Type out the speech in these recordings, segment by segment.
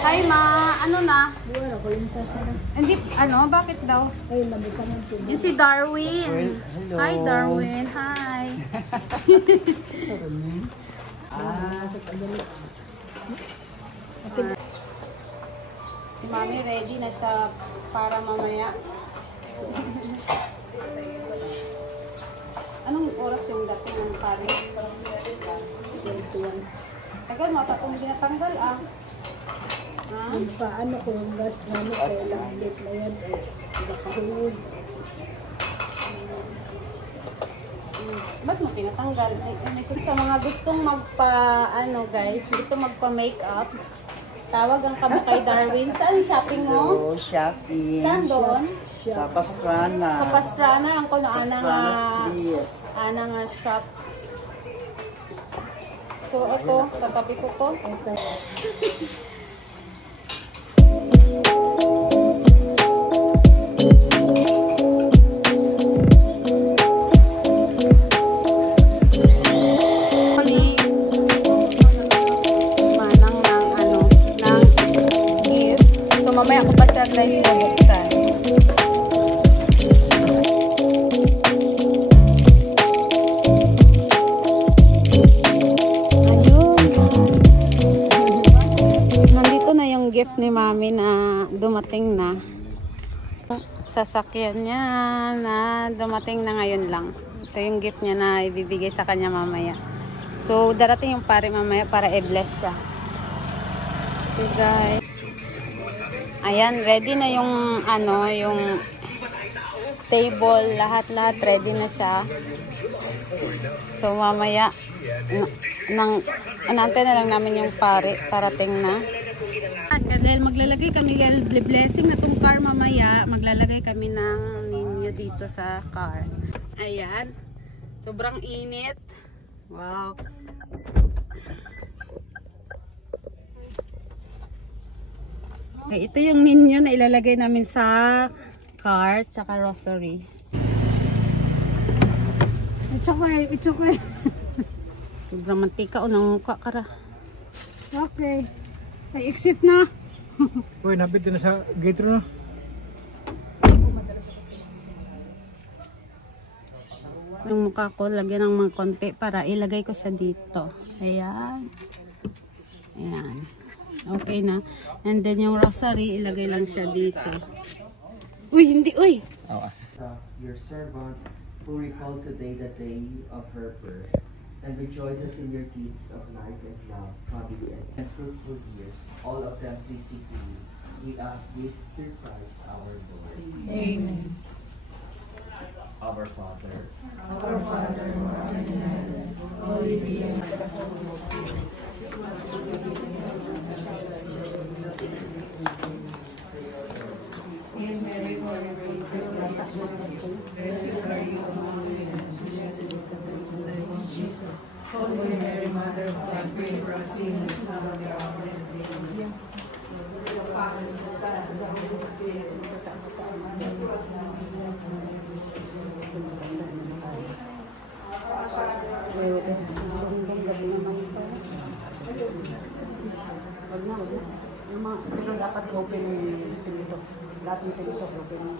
Hi ma, ano na? Buwan ako yung sasara. Hindi, ano, bakit daw? Ay, labi ka ng tubo. Yung si Darwin. Hello. Hi Darwin, hi. Si Mami ready na siya para mamaya. Anong oras yung dating ng pari? Tagal mo, tatong ginatanggal ah. Ha? Ang paano ko yung gas namin kailang ulit na yan eh. Nakahulog. Ba't mo tinatanggal? Sa mga gustong ano guys, gusto magpa-makeup, tawag ang kami kay Darwin. Saan shopping mo? Hello, shopping. Saan doon? Sa Pastrana. Sa Pastrana, ang kuno Pastrana Street. nga shop. So ito, tatabi ko to. Mamaya ko pa siya guys mabuksan. Ayun. Nandito na yung gift ni Mami na dumating na. Sasakyan niya na dumating na ngayon lang. Ito yung gift niya na ibibigay sa kanya mamaya. So darating yung pare mamaya para i-bless siya. So guys. Ayan, ready na yung ano, yung table, lahat ready na siya. So mamaya anantay na lang namin yung pare, parating na. At dahil maglalagay kami, blessing na tong car mamaya, maglalagay kami ng ninyo dito sa car. Ayan. Sobrang init. Wow. Okay, ito yung ninyo na ilalagay namin sa car, tsaka rosary. It's okay. Sobrang mantika o ng mukha kara. Okay. Ay, exit na. Uy, napit na sa gate ro. Yung mukha ko, lagyan ng mga konti para ilagay ko siya dito. Ayan. Ayan. Okay na. And then yung rosary, ilagay lang siya dito. Uy, hindi, uy! Your servant who recalls today the day of her birth and rejoices in your gifts of life and love, family and fruitful years, all of them pleasing to you. We ask this through Christ our Lord. Amen. Our Father, Our Father, who art in heaven, holy be your name. Hail Mary, full of grace, the Lord is with you. Blessed are you among women, and blessed is the fruit of thy womb, Jesus. Holy Mary, Mother of God, pray for us sinners, now and at the hour of our death. Amen. Pero dapat open yung pinito. Lahat yung pinito open.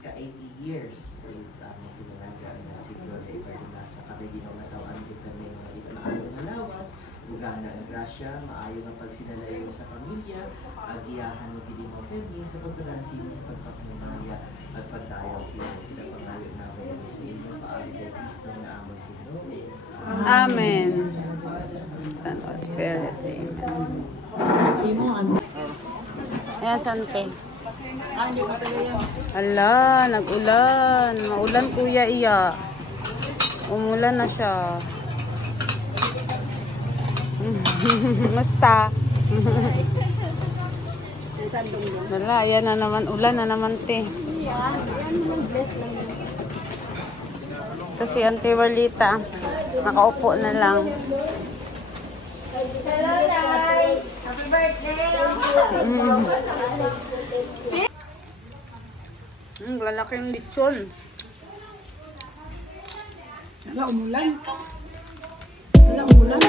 ika-80 years. Ang tinalaga na siguro ay nasa kabiginaw na tawaan kita may mga ipanaayong malawas, ugana ang grasya, maayo ng pagsinalayo sa pamilya, agiyahan ng hindi mo pwede sa pagkarantin sa pagpapanimaya at pagdayaw pinapangayon namin sa inyo paari kay Kristo na amon Pinoy. Amen. Son of Spirit. Amen. Ayan, Sante. Ala, nag-ulan. Maulan, kuya, iya. Umulan na siya. Musta? Wala, yan na naman. Ulan na naman, te. Ito si Auntie Walita. Nakaupo na lang. Happy birthday! Lalaking lechon. Wala, umulan. Wala, umulan.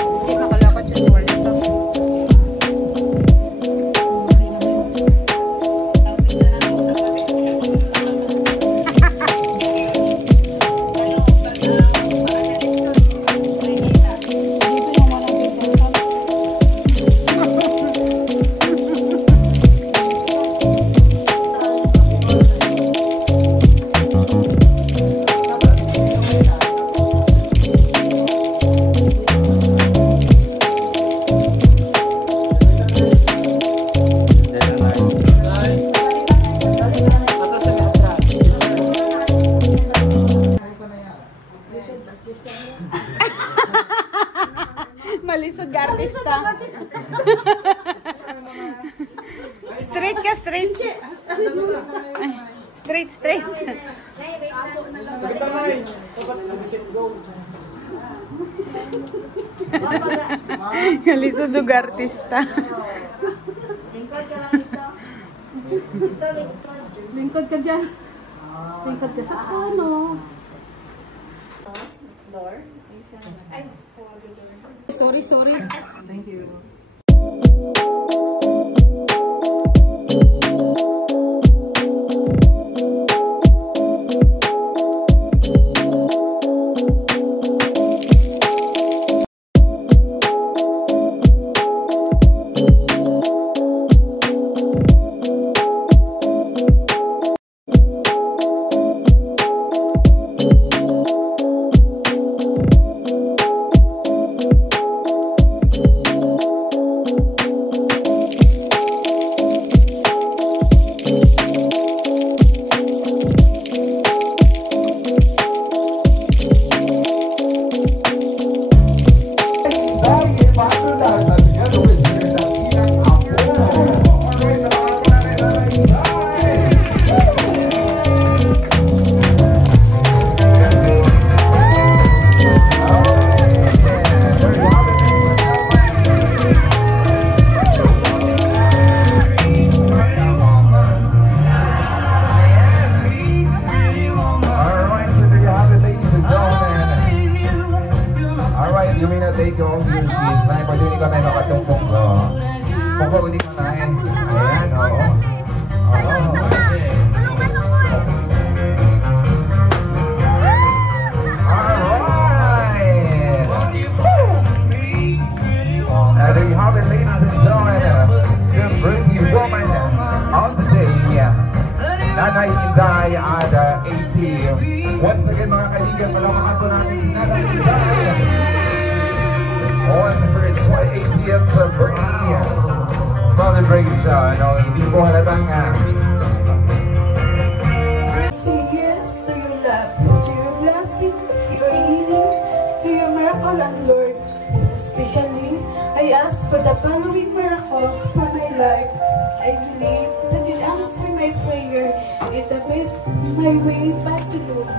Hindi makalakad siya sa Walita. Malisod ka artista. Straight ka, straight. Ay, straight, straight. Malisod ka artista. Lingkod ka dyan. Lingkod ka sa kono. Sorry, sorry. Thank you. take you home to your seats. Nay, pwede hindi ka tayo makatungkong ko. Kung hindi ka na eh. Ayan, oo. Oo, kasi. Alright! There you have it, ladies and gentlemen. The pretty woman of the day. Nanay Inday at 80. Once again mga kaibigan, palamakan po natin si Nanay Inday on her 80th birthday celebration. Hindi po halatang say yes to your love, to your blessing, to your healing, to your miracle, and Lord. Especially, I ask for the following miracles for my life. I believe that you'll answer my prayer in the best my way possible.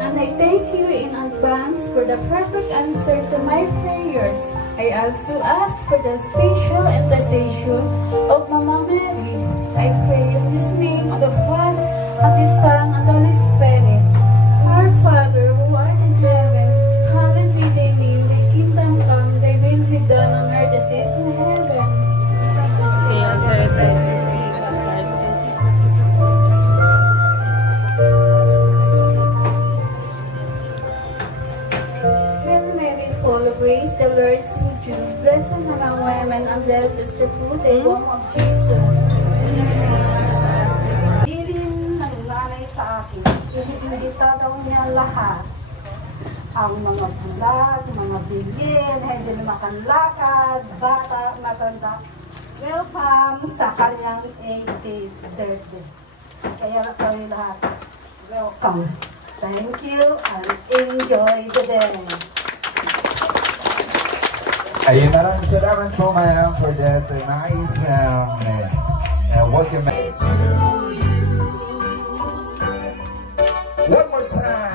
And I thank you in advance for the perfect answer to my prayers. I also ask for the special intercession of Mama Mary. I pray in this name of the Father, and the Son, and the Holy Spirit. Our Father, who art in heaven, hallowed be thy name. Thy kingdom come, thy will be done on earth as it is in heaven. merciful day, womb of Jesus. Bilin ng nanay sa akin, iniimbita daw niya lahat. Ang mga bulag, mga bigin, hindi na makalakad, bata, matanda. Welcome sa kanyang 80th birthday. Kaya kami lahat, welcome. Thank you and enjoy the day. Ayun, maraming salamat po, ma'am, for that nice welcome. One more time.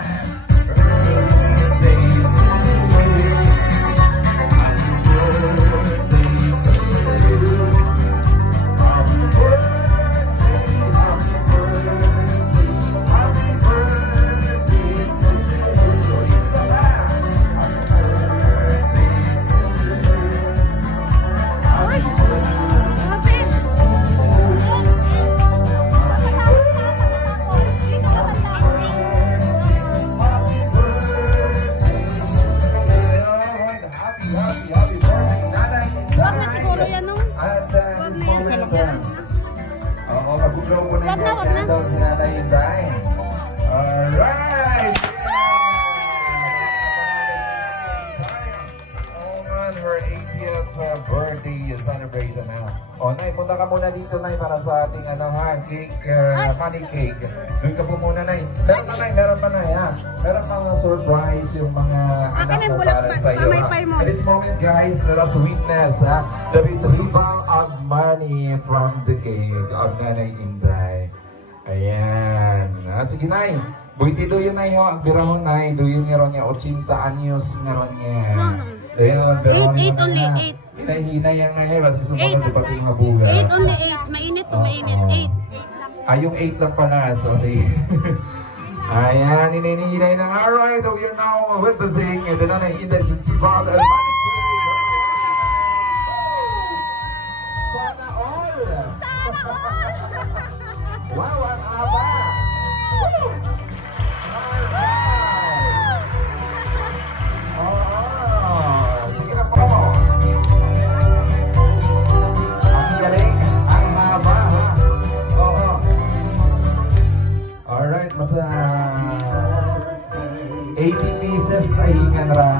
Punta ka muna dito, Nay, para sa ating cake, honey cake. Doon ka po muna, Nay. Meron pa, Nay, ha? Meron pang surprise yung mga anak mo para sa iyo, ha? At this moment, guys, let us witness, the retrieval of money from the cake of Nanay Inday. Ayan. Sige, Nay. Buiti doon, Nay, ho. Ang birahon, Nay. Doon niya ron niya. 80 anyos nga ron niya. Ayun, birahon niya. 8 only, 8. Hinay yang ngayon, kasi sumunod pa yung mabuga. 8 only, 8. Mainit to, mainit. 8. Yung 8 lang pala, sorry. Ayan, hinay na. Alright, we are now witnessing the Nanay Inday Festival. Sana all! Wow, ang haba! Sige na po. Alright, masa 80 pieces na hingan ra.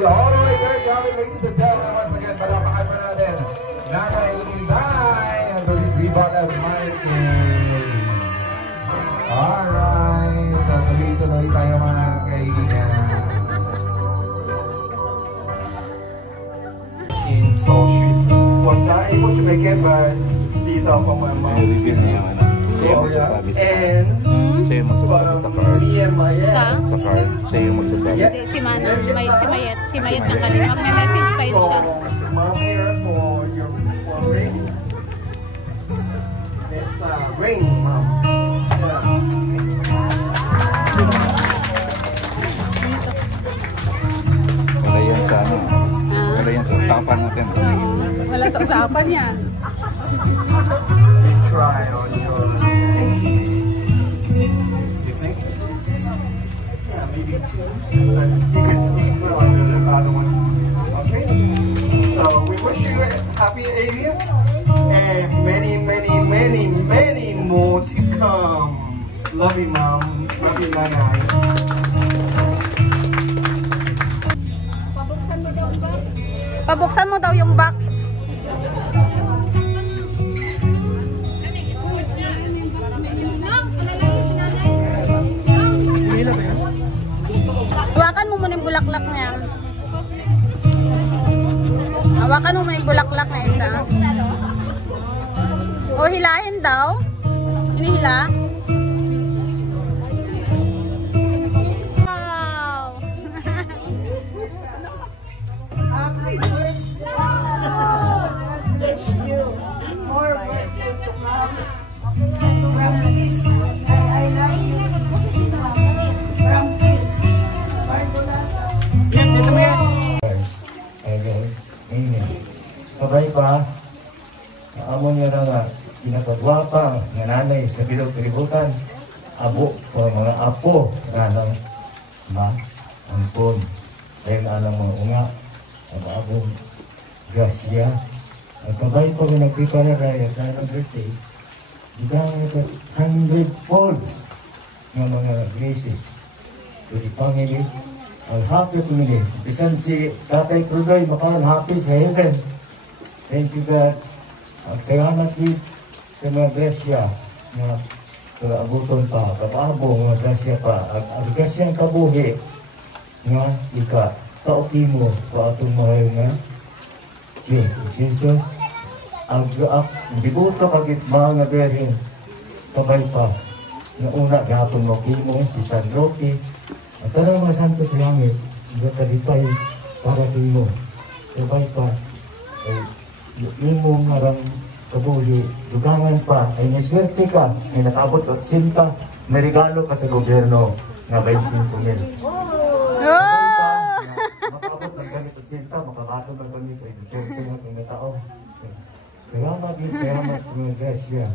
Alright, there you have it, ladies and gentlemen. Once again, malapakan mo natin Nanay Inday and the retrieval of Michael. Alright, tuloy-tuloy tayo mga kaibigan. So she was not able to make it, but these are from my mom. And Siya yung magsasabi sa card. me and my Sa? Sa card, siya yung magsasabi. Hindi, si Mana, si Mayet ng kanina. Mag-message pa yun siya. mom here for your ring. It's ring, mom. Wala yan sa ano. Wala yan sa usapan natin. Wala sa usapan yan. Try on your pinky. You think? Yeah, maybe two. But you could put on the other one. Okay? So we wish you a happy 80th and many more to come. Love you, Mom. Love you, Nanay. Pabuksan mo daw yung box. Hawakan mo muna yung bulaklak niya. Hawakan mo muna yung bulaklak na isa. O hilahin daw. Hinihila. Wow! Bless you. More birthday to come. From this, I love you. From this, Barbulas. Okay. Kabay pa, amo niya na nga, pinakagwapa nga nanay sa bilog kalibutan, abo o mga apo na ng ma, angkon, dahil na ng mga unga, ang abong grasya. At kabay pa rin nagpipara at sa anong birthday, bigyan ito 100 folds ng mga graces to the family. Ang happy ko nila. Bisan si Tatay Crudoy, makaroon happy sa heaven. Thank you God. Ang salamat din sa mga grasya na abuton pa, kapabong mga grasya pa. Ang grasyang kabuhi nga ika, taoki mo pa atong mahal nga Jesus. Ang bibuto kagit mga berin, kabay pa. Na una, gahapon mo kimo si San Roque. Ang tanong mga santo sa langit, hindi kalipay para kimo. Kabay pa, ay imo nga kabuhi, dugangan pa, ay niswerte ka, ay nakabot at sinta, may regalo ka sa gobyerno nga 25,000. Makabot ng gamit at sinta, makabato ng gamit, ay nagtutulog ng tao. Salamat din, salamat sa mga grasya.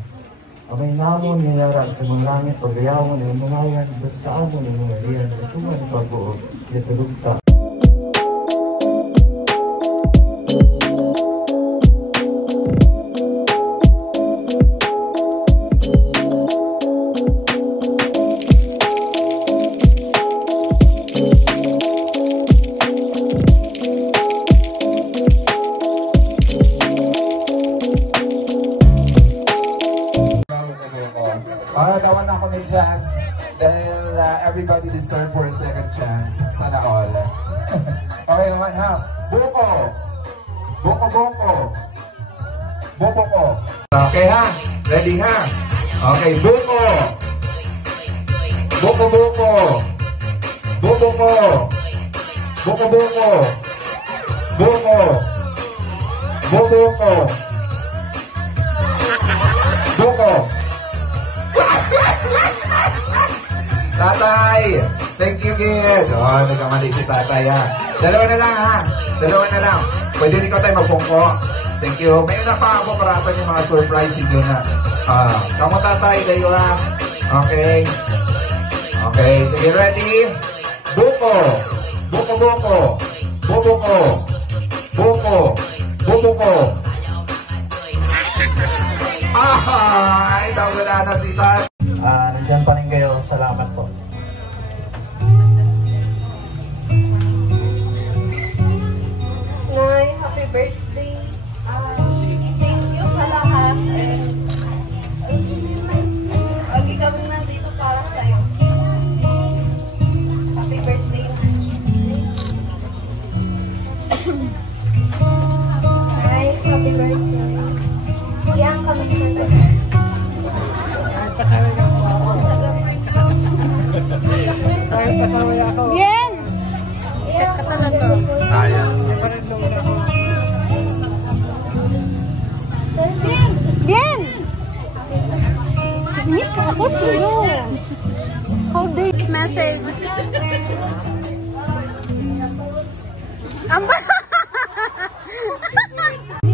Amay namon niyaran sa mga langit, pagayawon ng mga yan, ba't sa amon ng mga riyan, natungan ng pag-uod, kaya sa lugta. Nawan ako ng chance dahil everybody deserve for a second chance. Sana all. Okay naman ha. Buko. Buko ko. Okay ha? Ready ha? Okay, buko. Buko. Tatay! Thank you, kid! Oh, nagkamali si tatay, ha? Dalawa na lang, ha? Dalawa na lang. Pwede rin ko tayo magpungko. Thank you. May na pa ako para ito yung mga surprise nyo na. Kamu tatay, kayo, ha? Okay. Okay, sige, ready? Buko! Ay, nawala na si tatay. Nandiyan pa rin kayo. Salamat po. Nay, happy birthday. Thank you sa lahat. Lagi kami nandito para sa'yo. Happy birthday. Nay, happy birthday. Iyan kami sa sa'yo. Bien! Set ka talaga. Bien! Miss ka ako sa'yo. How do you message? Amba!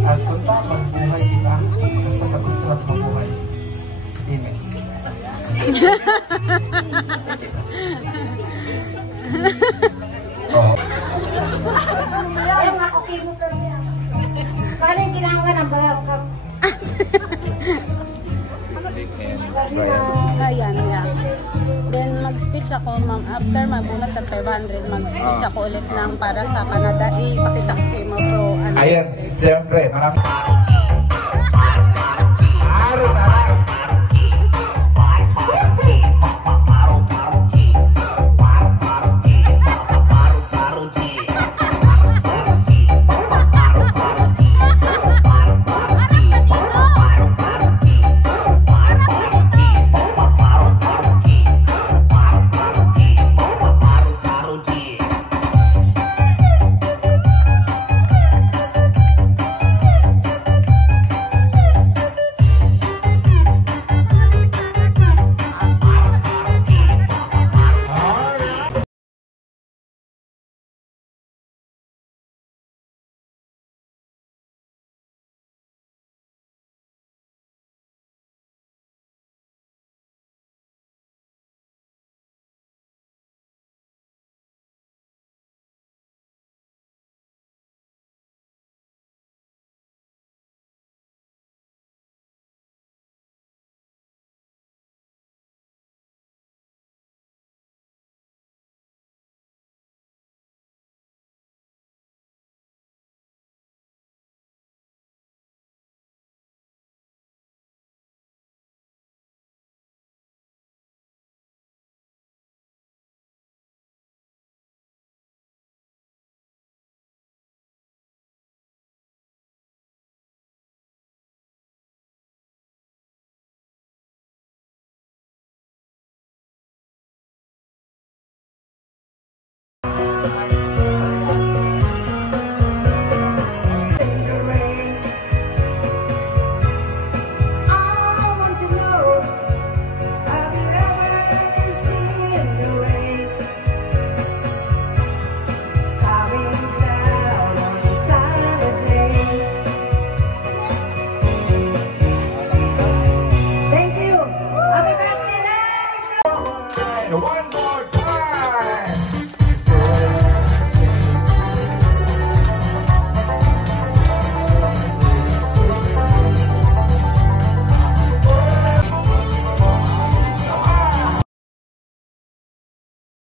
At kung tamang buhay kita, sa gusto at mabuhay. Amen. Ay, okay mo ka niya. Kala yung kinangan ng bayaw ka. Ayan, yeah. Then mag-speech ako, ma'am. After mabunot at 500, mag-speech ako ulit lang para sa Canada. Ipakita ko kayo mo pro. Ayan, siyempre, marami.